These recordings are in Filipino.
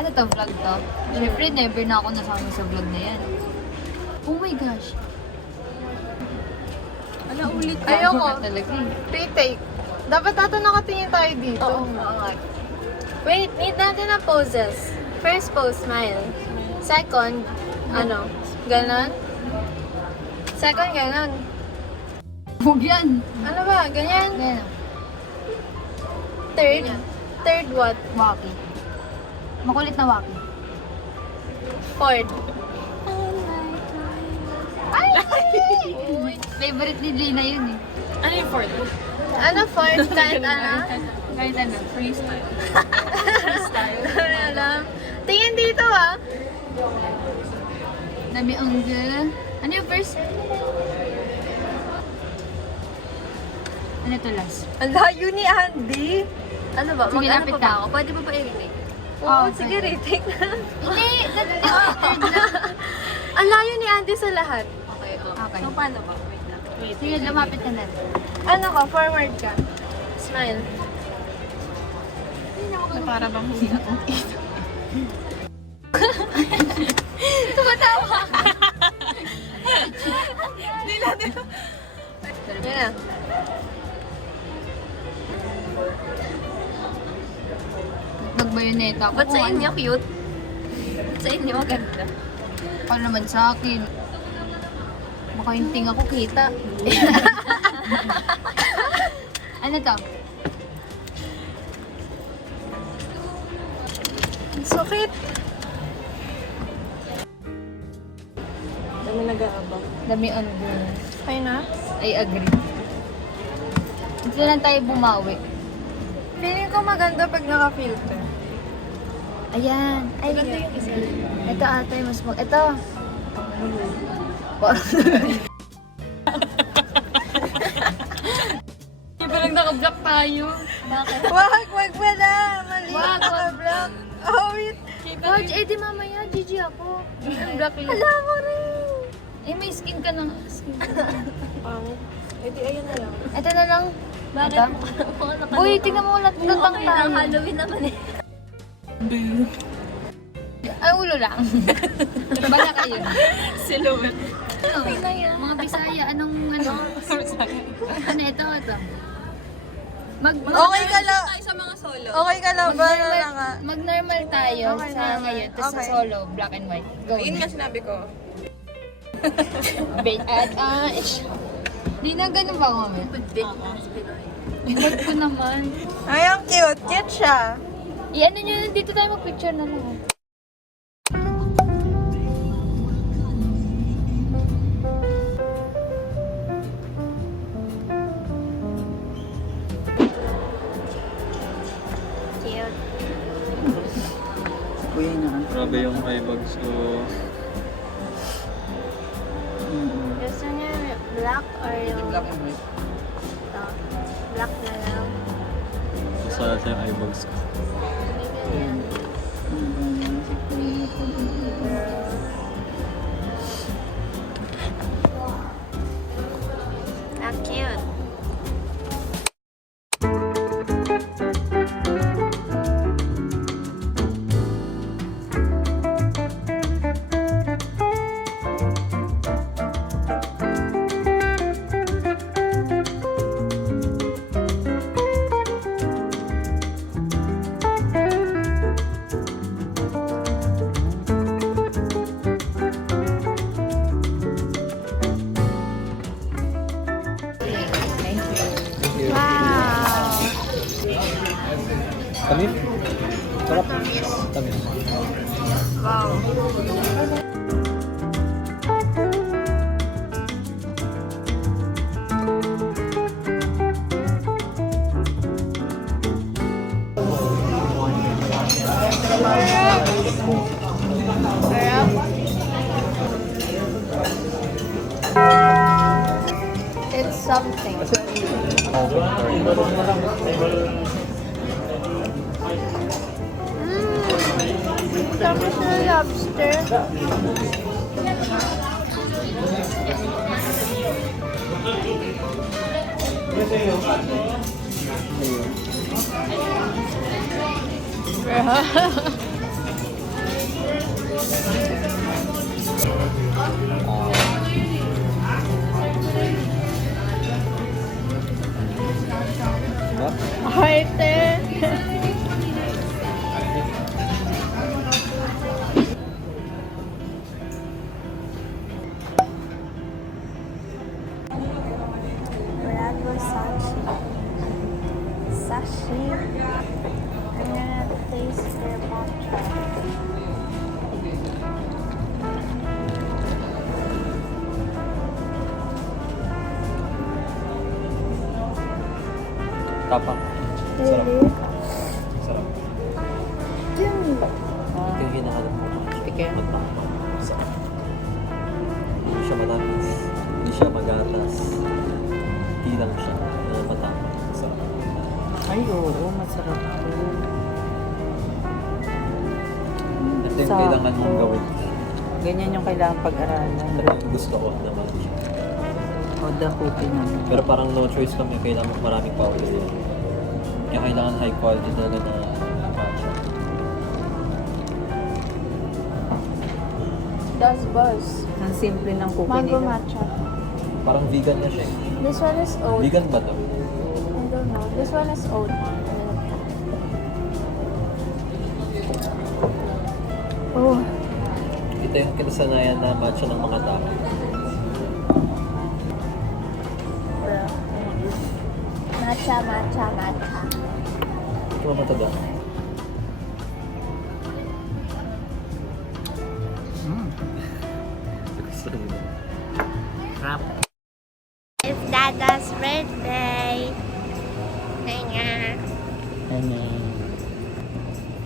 Ano to, vlog to? Siyempre, never na ako nasama sa vlog na yan. Oh my gosh. Ano ulit ka? Ayoko. Talaga eh. Retake. Dapat ata nakatingin tayo dito. Oo nga. Wait, need natin na poses. First pose, smile. Second, ano, ganon. Second, ganon. Huwag yan. Ano ba, ganyan? Yan. Third what? Waki. Makulit na waki. Fourth. Ay! Favorite ni Lina yun eh. Ano yung fourth? Ano fourth? Kahit ano? Kahit ano. Freestyle. Ano alam? Tingin dito ah. Dami ang Ano yung first? Ano to last? Ang layo ni Andy. Ano ba? Sige, Mag-ano lapit pa ba ka. ako? Pwede pa ba i-retake? Oo, Oo, sige, pwede. retake na. Hindi! Third na. Ang layo ni Andy sa lahat. Okay, Okay. So, paano ba? Wait lang. Sige, lumapit ka na. Ano ka? Forward ka. Smile. Na para bang hindi ako kita. Tumatawa ka. Yan na. Nagbayoneta ako. Ba't sa inyo cute? Sa inyo maganda. Paano naman sa akin? Baka yung tinga ko kita. Ano to? Sukit. Dami nag-aabang. Dami ang Okay na? I agree. Dito lang tayo bumawi. Feeling ko maganda pag naka-filter. Ayan. Ay, Maganda yung isa. ito ata yung mas mag... Ito. Hindi pa lang naka-block tayo. Bakit? Wag pala. Mali. Wag. Naka-block. Oh, wait. George, eh di mamaya, GG ako. Ang block yun. Hala ko rin. Eh, may skin ka ng... Skin ka Pangit. Eh di ayun na lang. Ito na lang. Bakit? Ito? Uy, tingnan mo ulat lutang Okay tayo. lang, Halloween naman eh. Ay, ulo lang. Bala kayo. Silhouette. Mga Bisaya, anong ano? Ano ito? Okay ka lang. Tayo sa mga solo. Okay ka lang ba? Ano lang nga? Mag-normal tayo Okay, sa normal. ngayon. Tapos sa Okay. solo, black and white. Go. Yun nga sinabi ko. Bait at Di na ganun ba kami? Ba't ko naman? Ay, ang cute. Cute siya. I-ano nyo, dito tayo mag-picture na lang. Cute. Kuya na. Grabe yung eyebags ko. Gusto niya black or yung... Black and white. Ito. Black na lang. Masaya sa yung eyebags ko. Ganyan. Ah, cute. Wow! Tamis? Sarap. Tamis. Wow! It's something. Tamis na lobster. Diba? Arte! Brad Versace. Sashi. I'm gonna taste their matcha. Tapak. Sarap. Sarap. Ito yung hinahanap ko. Matapang. Sarap. Hindi siya matamis. Hindi siya magatas. Hindi lang siya. Matapang. Sarap. Ay, oo, masarap po. Ito yung kailangan mong gawin. Ganyan yung kailangan pag-aralan. Ito yung gusto ko naman siya. O, dakutin naman. Pero parang no choice kami. Kailangan maraming powder yan. Kaya kailangan high quality talaga na matcha. Das Buzz. Ang simple ng cookie Mango nila. matcha. Parang vegan na siya. This one is oat. Vegan ba to? I don't know. This one is oat. Oh. Ito yung kinasanayan na matcha ng mga tao. Matcha, matcha, matcha. Ito ba matada? Crap. It's Dada's birthday. Nga. Ano?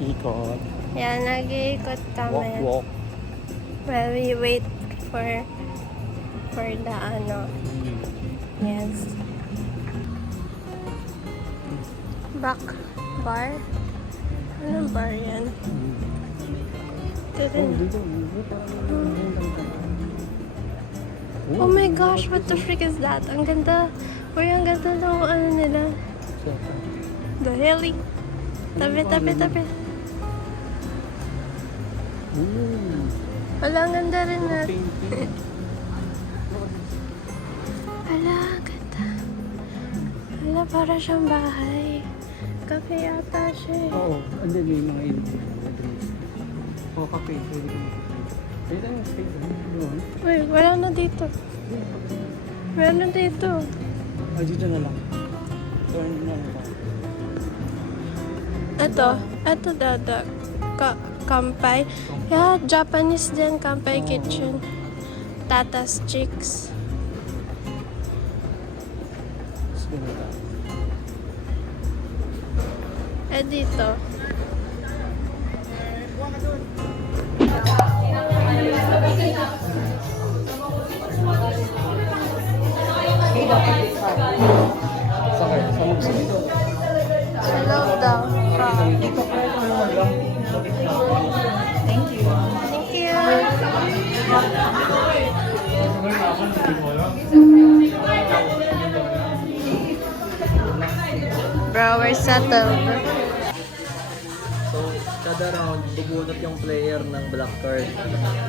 Ikot. Yan, nag-iikot kami. Walk. While we wait for the ano. Yes. Back bar? Anong bar yan? Ito din. Oh my gosh, what the frick is that? Ang ganda. Uy, ang ganda ng ano nila. The heli. Tabi. Wala, ang ganda rin na. Wala, ang ganda. Wala, para siyang bahay. Cafe yata siya eh. Oo, andun yung mga ilog. Oo, kape. Pwede ka. Pwede tayo stay doon. Uy, wala na dito. Meron na dito. Dito na lang. Turn na lang. Ito dada. Kampay. Yeah, Japanese din, Kampay Kitchen. Tata's Chicks. Dito. Sa loob daw. Thank you. Bro, we're settled. So, kada round, bubunot yung player ng black card.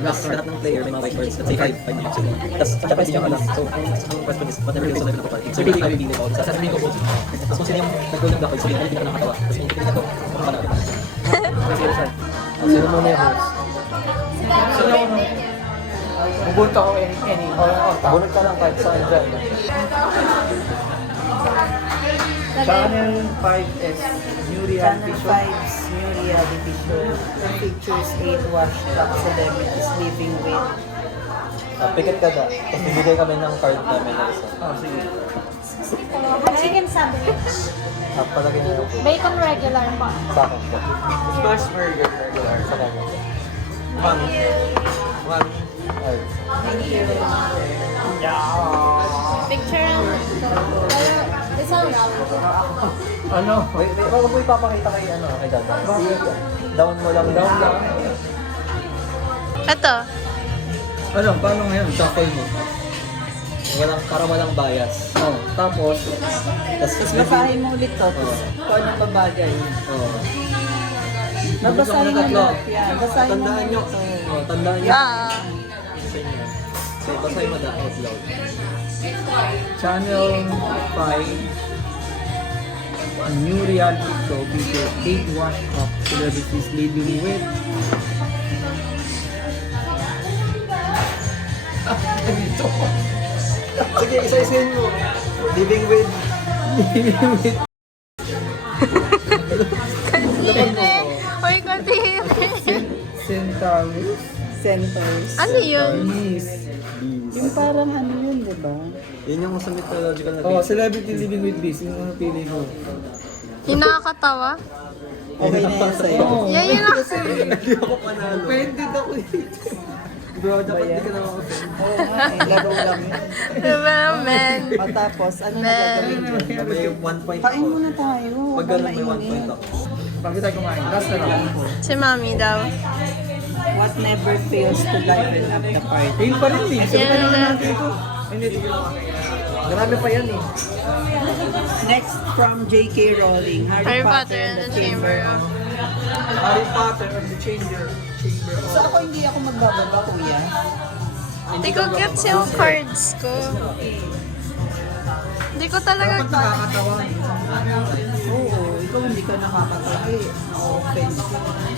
Tapos lahat ng player may mga white cards. Let's say 5 minutes. Tapos, siya pwede niyang alam. So, ang question is, whatever yung sunod na kapal. So, hindi kami pinili ko. Sasasabihin ko po. Tapos kung sino yung nag-goal ng black card, so hindi ka nakakatawa. Tapos hindi ka ito. Kung paano kita. Sino muna yung host? Bubunta ko any. Bunot ka lang kahit saan dyan. Channel 5S, new reality show. Channel 5's new reality show. The pictures 8 washed up celebrities living with. Pikit ka na. Tapos bibigay kami ng card namin na isa. Oh, sige. Chicken sandwich. Palagay niyo yung Bacon regular pa. sa akin po. Smash burger regular. Sa kanya. One. Ay. Picture isang Ano? Wait, wag mo ipapakita kay kay Dada. Down mo lang. Down lang. Ito. Ano, paano ngayon? Shuffle mo. Walang bias. Oh, tapos, Tapos basahin mo ulit to. Tapos, kung ano babagay. Oo. Babasahin mo lahat yan. Basahin mo Tandaan nyo. ito. Tandaan nyo. Ah. Sa inyo. So, basahin mo out loud. Channel 5 new reality show feature 8 washed up celebrities living with Sige, isa-isahin mo. Living with... Uy, continue. Centaurus. Centers. Ano yun? Bees. Yung parang ano yun, di ba? Yun yung sa mythological na Oh, beast. celebrity living with bees. Yung mga pili ko. Yung nakakatawa? Okay na yan sa'yo. Yan yun ako. Hindi ako panalo. Offended ako eh. Bro, dapat di ka na ako. Oo nga eh, laro lang yun. Diba naman? Matapos, ano na gagawin mo? May 1 point Kain ako. muna tayo. Pag Huwag ganun, kang may 1 point mainit. ako. Pag tayo kumain, last na lang. Si Mami daw. What never fails to lighten up the party. Fail pa rin eh. Sabi pa naman Yan. natin ito. Hindi. Grabe pa yan eh. Next from J.K. Rowling, Harry Potter and the Chamber of... Harry Potter and the Chamber of... So ako hindi ako magbababa, kuya. Hindi ko gets yung cards ko. Hindi ko talaga... Dapat nakakatawa. Oo, ikaw hindi ka nakakatawa. Eh, na-offense.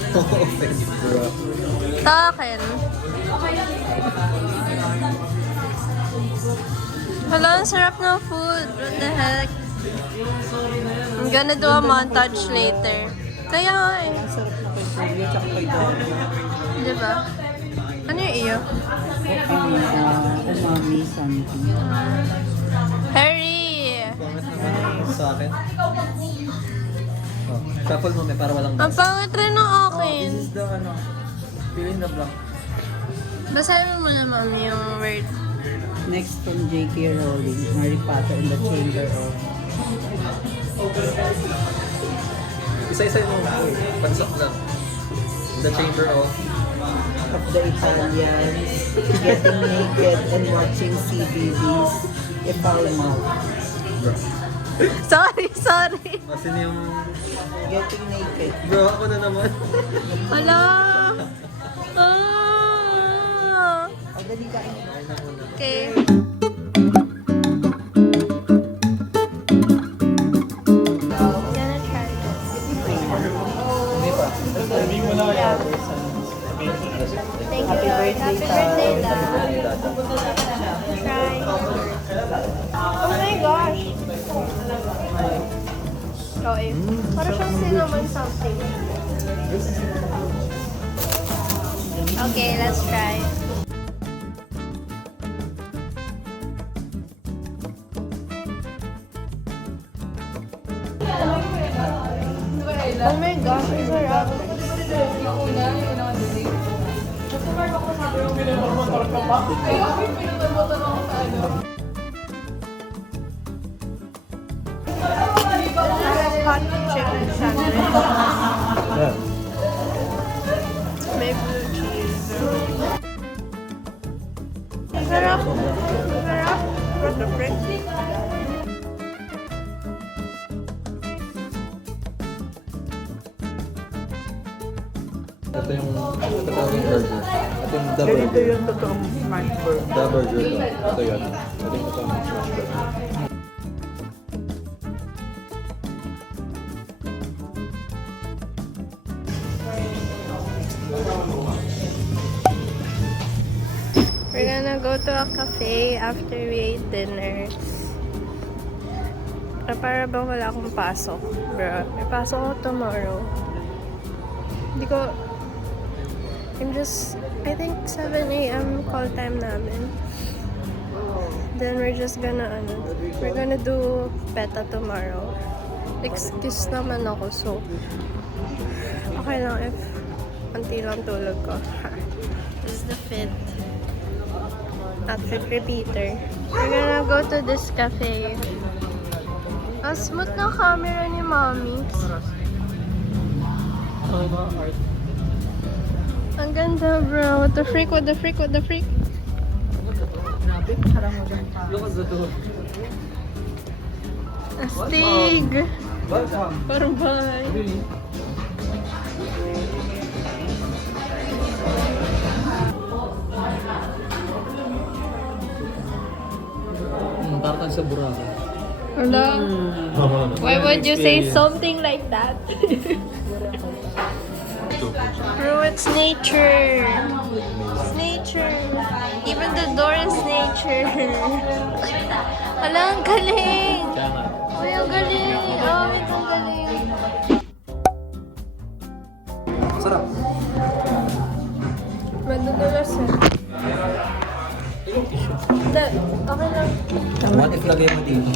Offense, bro. Sa akin. Hala, ang sarap ng food. What the heck? I'm gonna do a montage later. Kaya nga eh. Ang sarap na kay Kuya, tsaka kay Dora. Diba? Ano yung iyo? Umami something. Harry! Pangit naman sa akin. Oh, shuffle mo, may para walang Ang pangit rin ng akin. This is the ano, fill in the blank. Basahin mo muna, Mami, yung word. Next from J.K. Rowling, Harry Potter and the Chamber of... Isa-isa mo. Pansak lang. The Chamber of... of the Italians, getting naked and watching CBBS, Ipalmouth. Sorry. Kasi yung... Getting naked. Bro, ako na naman. Hala! Ah! O, dali kain. Okay. Gonna try this. Thank you. Happy birthday, Happy Dad. birthday, Dad. Try. Oh my gosh. Oh, eh. Para siyang cinnamon something. Okay, let's try. Oh my gosh, ang sarap. Hot chicken sandwich. May blue cheese. Ang sarap. Ang sarap. What the frick? Ito yung burger. Ito yung the Ganito burger. yung totoong smart burger. The burger to. Ito yun. Ito yung totoong smash burger. We're gonna go to a cafe after we ate dinner. Para bang wala akong pasok. Bro, may pasok ako tomorrow. Hindi ko... I think 7 a.m. call time namin. Then we're just gonna, we're gonna do PETA tomorrow. Excuse naman ako, so... Okay lang if konti lang tulog ko. This is the fit. Outfit repeater. We're gonna go to this cafe. Ang smooth ng camera ni Mommy. Ang ganda, bro. What the freak? What the freak? What the freak? Grabe, parang walang pa. Look at the door. Astig! Welcome. Parang bahay. Really? dumaan sa Boracay. Hello? Why would you say something like that? Bro, it's nature. It's nature. Even the door is nature. Hala, ang galing. Ay, ang galing. Oh, wait, ang galing. Sarap. Madudulas eh. Hindi, okay lang. What if lagay mo dito?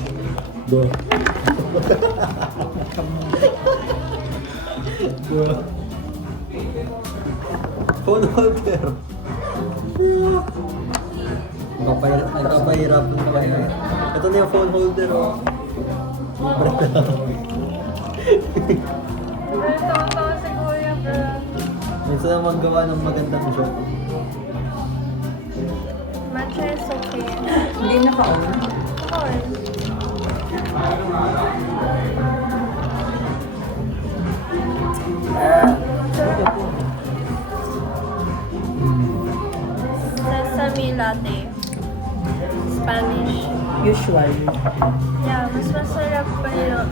Phone holder. Nagpapahirap ng kaya. Ito na yung phone holder, oh. Tawa-tawa si Kuya, bro. Minsan na magawa ng magandang joke. Matcha is okay. Hindi naka-on. Okay. Sesame latte. Spanish. Usual. Yeah, mas masarap pa yun.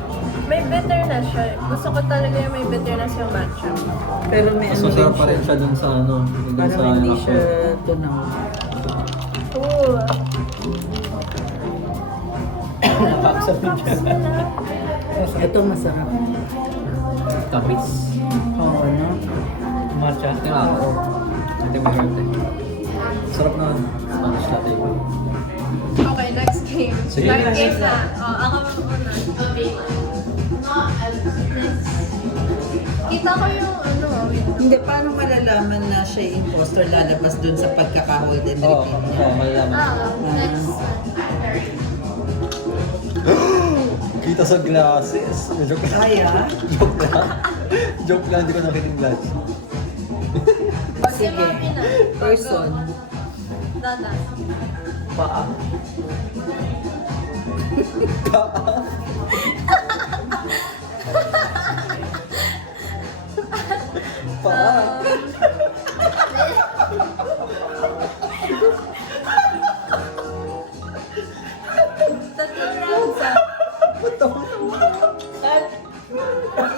May bitterness siya. Gusto ko talaga yung may bitterness yung matcha. Pero may Mas ano din masarap pa siya. rin siya dun sa ano. Dun sa Parang hindi rocker. siya tunaw. Ooh. Ito masarap. Tapis. Oo, no? Matcha. Tingnan ako. Ito may heart eh. Sarap na Spanish latte. Okay, next game. Sige. Next game na. Oh, ako muna. Kita ko yung ano, wait. Hindi, paano malalaman na siya yung imposter lalabas dun sa pagkaka-hold and Oo, repeat niya? malaman. Next. Kita sa glasses. Joke lang. Ay, ah? Joke lang. Joke lang, hindi ko nakita yung glasses. Si Mami na. Person. Dada. Paa. Paa. Tatlong rounds ah.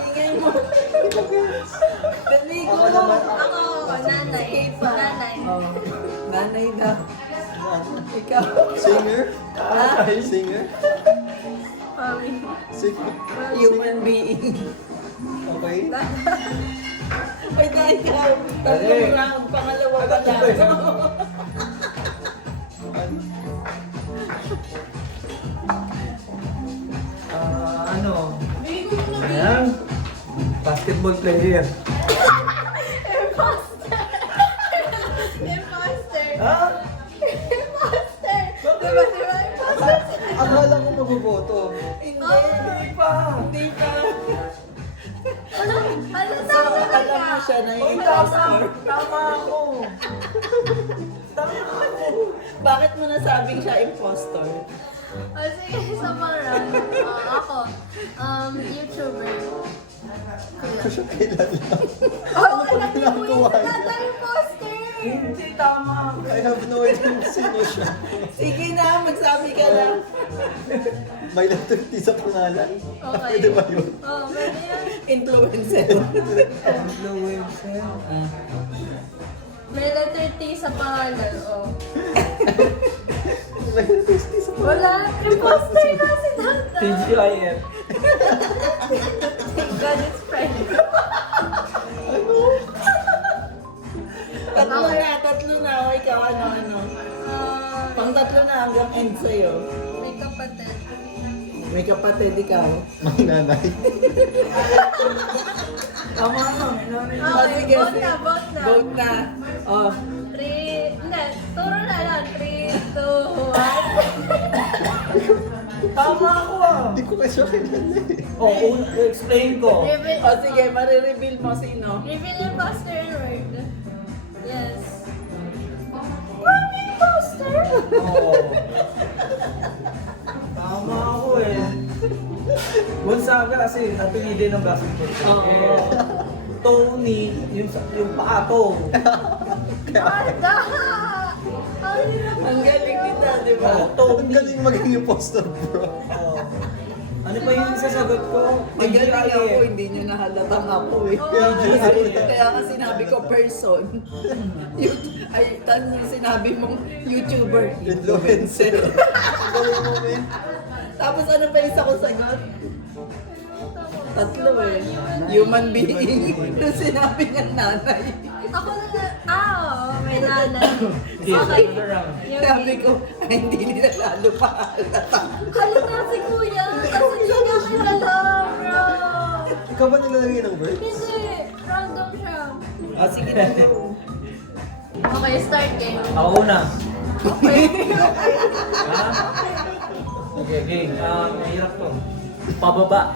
Ingay mo. Dali ko. Ako naman. Ako, nanay. Nanay. Oh, nanay na. Ikaw. Singer? Singer? Mami. Singer? Human being. Okay. Ay, dahil ikaw. Tatlong round, pangalawa pa lang. Ano? Ayan. Basketball player. Imposter. Imposter. Ha? Imposter. Diba, imposter? Akala ko maboboto. Hindi pa. Hindi pa. Ano So, alam mo siya na yung imposter. Tama ako. Bakit mo nasabing siya imposter? Oh, sige, isa pang round. Ako, YouTuber. Siya kilala. Oh, alam niyo po ginagawa yung niya? data imposter. Hindi, tama. I have no idea kung sino siya. Sige na, magsabi ka na. May letter T sa pangalan. Okay. Pwede ba yun? Oh, pwede yan. Influencer. Influencer. May letter T sa pangalan, oh. May letter T sa pangalan. Wala, imposter na si Dada. TGIF. Thank God it's Friday. Tatlo na. O, ikaw, ano. Pang tatlo na hanggang end sa'yo. May kapatid. May kapatid, ikaw. May nanay. Tama na. Okay, vote na, vote na. Vote na. Oh. 3, hindi, turo na lang. 3, 2, 1. Tama ako ah. Hindi ko kasi kilala eh. Oh, explain ko. Reveal. O sige, marireveal mo sino. Reveal imposter and word. Yes. Mami, imposter! Oo. Tama ako eh. Gonzaga kasi napili ng basketball. Oo. Tony, yung paato. Arda! Ang galing nila, di ba? Ang galing maging imposter, bro. Ano pa yung sasagot ko? Magaling ako, hindi nyo nahalatang ako eh. Kaya nga sinabi ko person. Ay, yung sinabi mong YouTuber. Influencer. Ang galing mo, men. Tapos ano pa isa ko sagot? Tatlo eh. Human being. Yung sinabi niya nanay. Ako na, may nanay. Okay. Sabi ko, ay hindi nila lalo pa halata. Halata si kuya. Kasi hindi niya kilala, bro. Ikaw ba naglalagay ng words? Hindi. Random siya. Ah, sige na. Okay, start game. Ako na. Ha? Okay, game. Mahirap to. Pababa.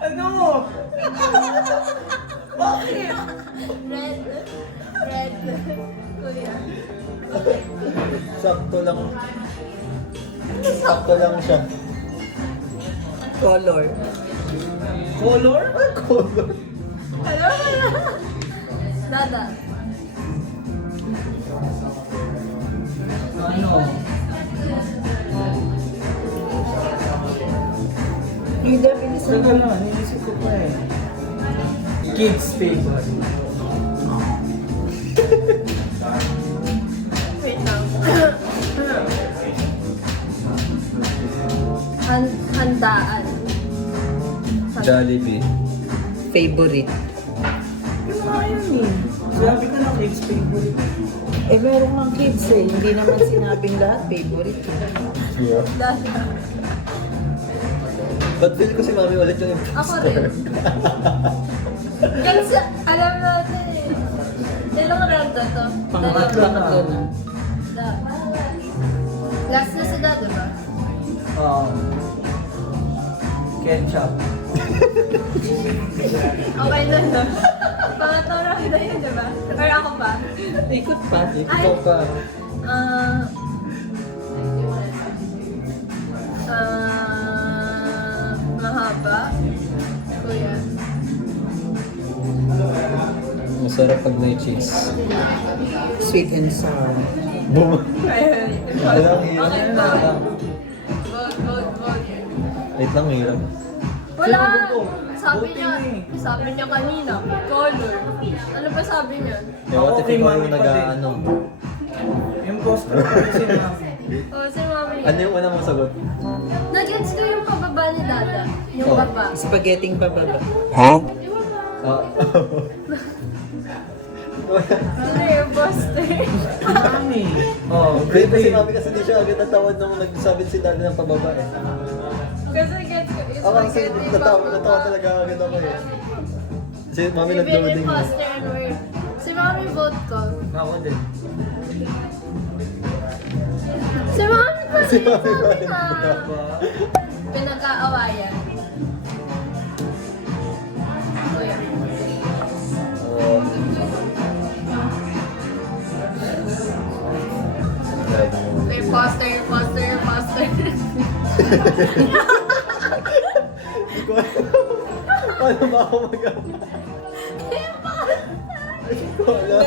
Ano? Red. Red. Kuya. Sakto lang. Sakto lang siya. Color. Color? Color. Dada. Ano? Hindi, bilisan Teka lang, inisip ko pa eh. Kids favorite. Wait lang. Handaan. Jollibee. Favorite. Yung mga yun eh. Sabi ko na kids favorite. Eh, meron ng kids eh. Hindi naman sinabing lahat favorite. Yeah. Dada. Ba't feel ko si Mami ulit yung Ako imposter? rin. Kasi alam natin eh. Ilang round na to? Pangatlo na to na. Da. Last na sila, diba? Ketchup. Okay na no? Pangatlo round na yun, diba? Or ako pa? Ikot pa. Ikaw pa. Mahaba. Kuya. Masarap pag may cheese. Sweet and sour. Boom. Ayun. Walang hirap. Okay ba? Vote. Wait lang, hirap. Wala! Sabi niya kanina, color. Ano ba sabi niya? Eh, what if Okay, ikaw Mami yung pa din. nag-ano? Imposter pa rin si Mami. Oh, si mami. Ano yung una mong sagot? Nag-gets ko yung pababa ni Dada. Yung Oh. baba. Spaghetti bababa. Ah. Ano yung poster? Mami. Oh, Wait, kasi baby. Mami kasi di siya agad natawad nung nagsabi si Daddy ng pababa eh. Kasi gets ko yung Ako kasi spaghetti natawa talaga agad ako eh. Kasi Mami Even nag-loading na. imposter and word. Si mami vote ko. Ako din. Si mami pa Si rin Mami pa sabi rin. na. Pinag-aawayan. Kuya. Oo. May poster. Hindi ko alam. Paano ba ako mag-ama? Hindi ko alam.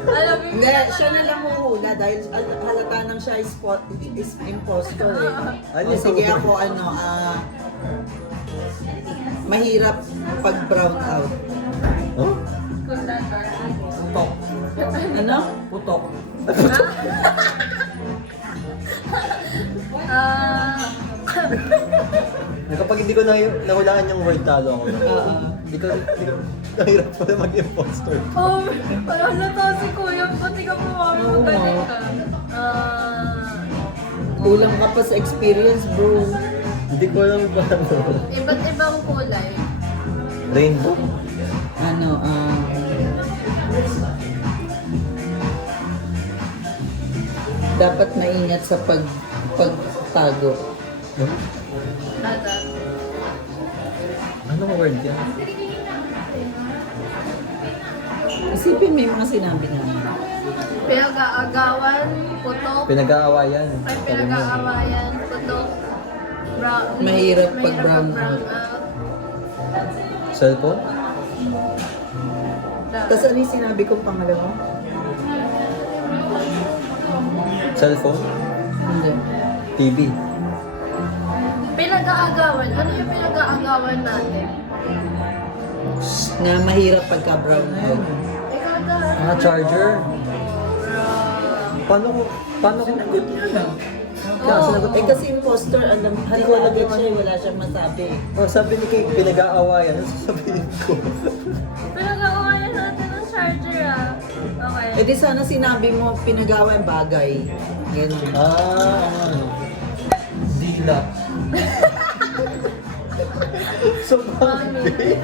Alam mo Hindi, siya na lang huhula dahil halata nang siya is impostor eh. Ano O, yung sige super? ako, mahirap pag brown out. Huh? kung Dada. Putok. Ano? Putok. Kapag hindi ko nahulaan yung word talo ako. Oo. Hindi ko nahirap pa na mag-imposter. Oh, parang nata si Kuya. Pati ka po mami magaling ka. Kulang ka pa sa experience, bro. Hindi ko alam ba ano. Iba't ibang kulay. Rainbow? Ano, dapat maingat sa pagtago. Huh? Dada. Anong word yan? Isipin mo yung mga sinabi namin. Pinag-aagawan, putok. Pinag-aawayan. Ay, pinag-aawayan, putok. Brown. Mahirap pag mahirap brown brown out. out. Cellphone? Tapos ano yung sinabi kong pangalawa? Cellphone? Hindi. TV. Pinag-aagawan. Ano yung pinag-aagawan natin? Na mahirap pagka brown out. Ikaw na. Charger. Paano ko? Sinagot niya na. Sinagot Eh kasi impostor, alam, hindi agad siya, wala siyang masabi. Oh, sabi ni Kay, pinag-aawayan. Ano sasabihin ko? Pinag-aawayan natin ng charger ah. Okay. Eh di sana sinabi mo, pinagawa yung bagay. Ganun. Ano? Dila. So, bakit?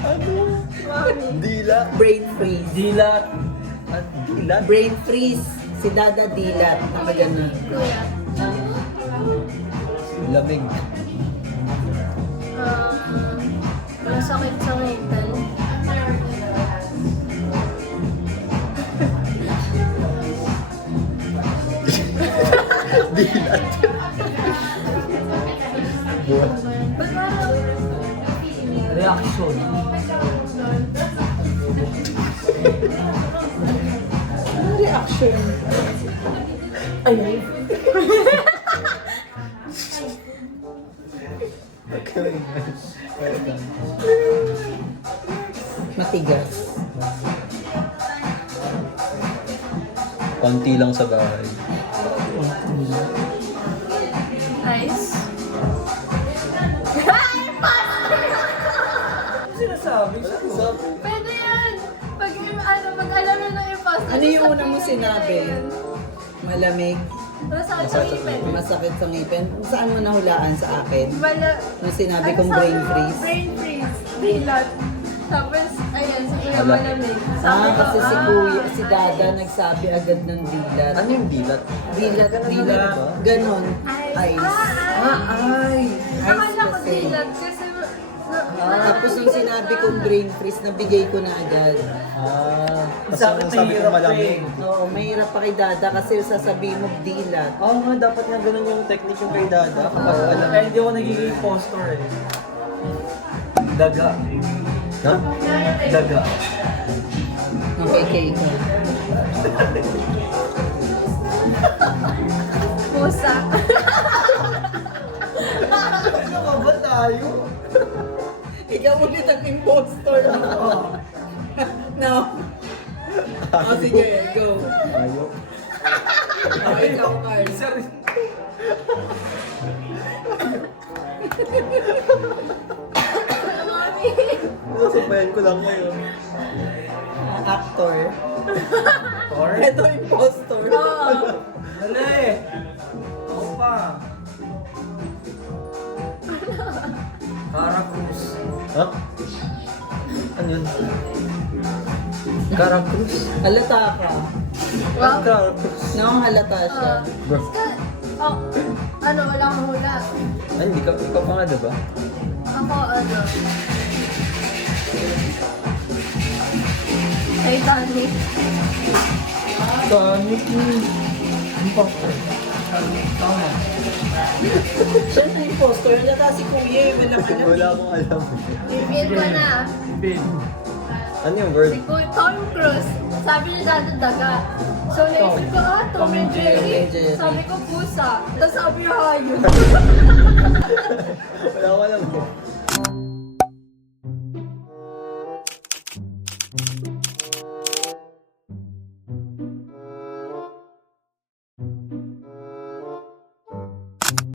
Ano? Dila? Brain freeze. Dilat. Dilat? Brain freeze. Si Dada dilat. Nakaganon. Kuya. Lamig. Masakit sa ngipin. Dilat. Buwan. Reaction. Ano reaction? Ay. Okay. Matigas. Konti lang sa bahay. Nice. Sinasabi? Pwede yan. Pag alam mo ng imposter. Ano yung una mo sinabi? Malamig, Masakit sa ngipin. masakit sa ngipin. Saan mo nahulaan sa akin? Nung sinabi Ano kong sabi brain mo? freeze. Brain freeze. Dilat. Tapos, ayan, sa kuya malamig. Sabi ko, Kasi si Kuya, si Dada nagsabi agad ng dilat. Ano yung dilat? Dilat, dilat. Ganon. Ay. Ice. Ice. Ice Akala ko kasi. dilat kasi Tapos nung sinabi kong brain freeze, nabigay ko na agad. Kasi ang sabi ko malamig. Oo, mahirap pa kay Dada kasi sasabihin mo dilat. Oo nga, dapat nga ganun yung technique yung kay Dada kapag alam. Eh, hindi ako nagiging impostor eh. Daga. Ha? Daga. Okay, cake. pusa. Ano ka ba tayo? Ikaw ulit ang impostor ako. No. Oh, sige, go. Ayaw. Oh, ikaw, Carl. Nasabayan ko lang ngayon. Actor. Or? Ito, impostor. Dali! Ako pa. Cara Cruz. Ha? Ano yun? Caracruz? Halata ka. Wow. Caracruz. Halata siya. Bro. Oh, ano, wala kang hula. Ay, hindi ka, ikaw pa nga diba? Ako, ano. Titanic. Tonic impostor. Siya na impostor. Halata si Kuya. Walang alam. Wala akong alam. Reveal ko na. Bin. Ano yung word? Si Tom Cruise. Sabi niya dati daga. So, naisip ko, Tom and Jerry. Sabi ko, pusa. Tapos sabi niya, hayop. Wala akong alam.